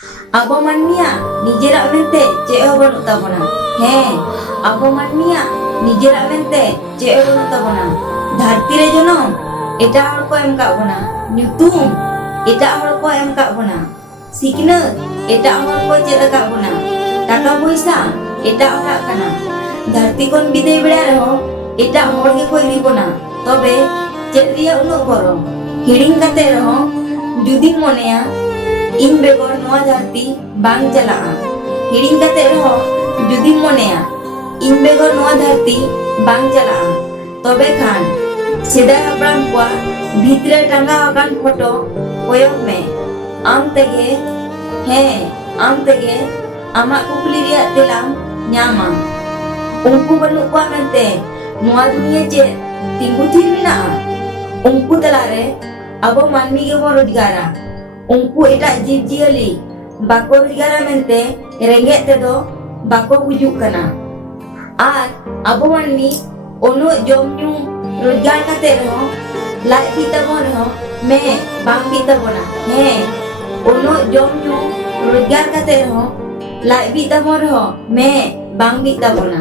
Abo manmia nijerak mente cek hon banuk tabona. Abo manmia nijerak mente cek hon banuk tabona. Dharti re jonom eta hor ko em kak bona. Nyutum eta hor ko em kak bona. Sikneut eta hor ko cek kak bona. Taka poisa eta orak kana. Dharti kon bidai beda reho eta hor ge ko idi bona. Tobe cek riya unuk boro hiring kate reho judi moneya इन बेगोर नोआ धरती बांग चला हिड़िंग कते रहो जुदी मोनेया इन बेगोर नोआ धरती बांग चला तबे खान सेदा हपड़ाम को भीतरे टांगा अकान फोटो कोयक में आम तेगे आमा कुकली रिया तेलाम न्यामा उनको बनु को मेंते नोआ दुनिया जे तिंगु थिर मिना उनको तलारे अबो मानमी के बो रोजगारा उनको एटा जीव जियली बाको रोजगारा मेंते रेंगे तेदो बाको गुजुक कना आर अबो मानमी ओनो जमनु रोजगार कते रहो लाइ बीताबोन रहो मैं बांग बीताबोना ओनो जमनु रोजगार कते रहो लाइ बीताबोन रहो मैं बांग बीताबोना।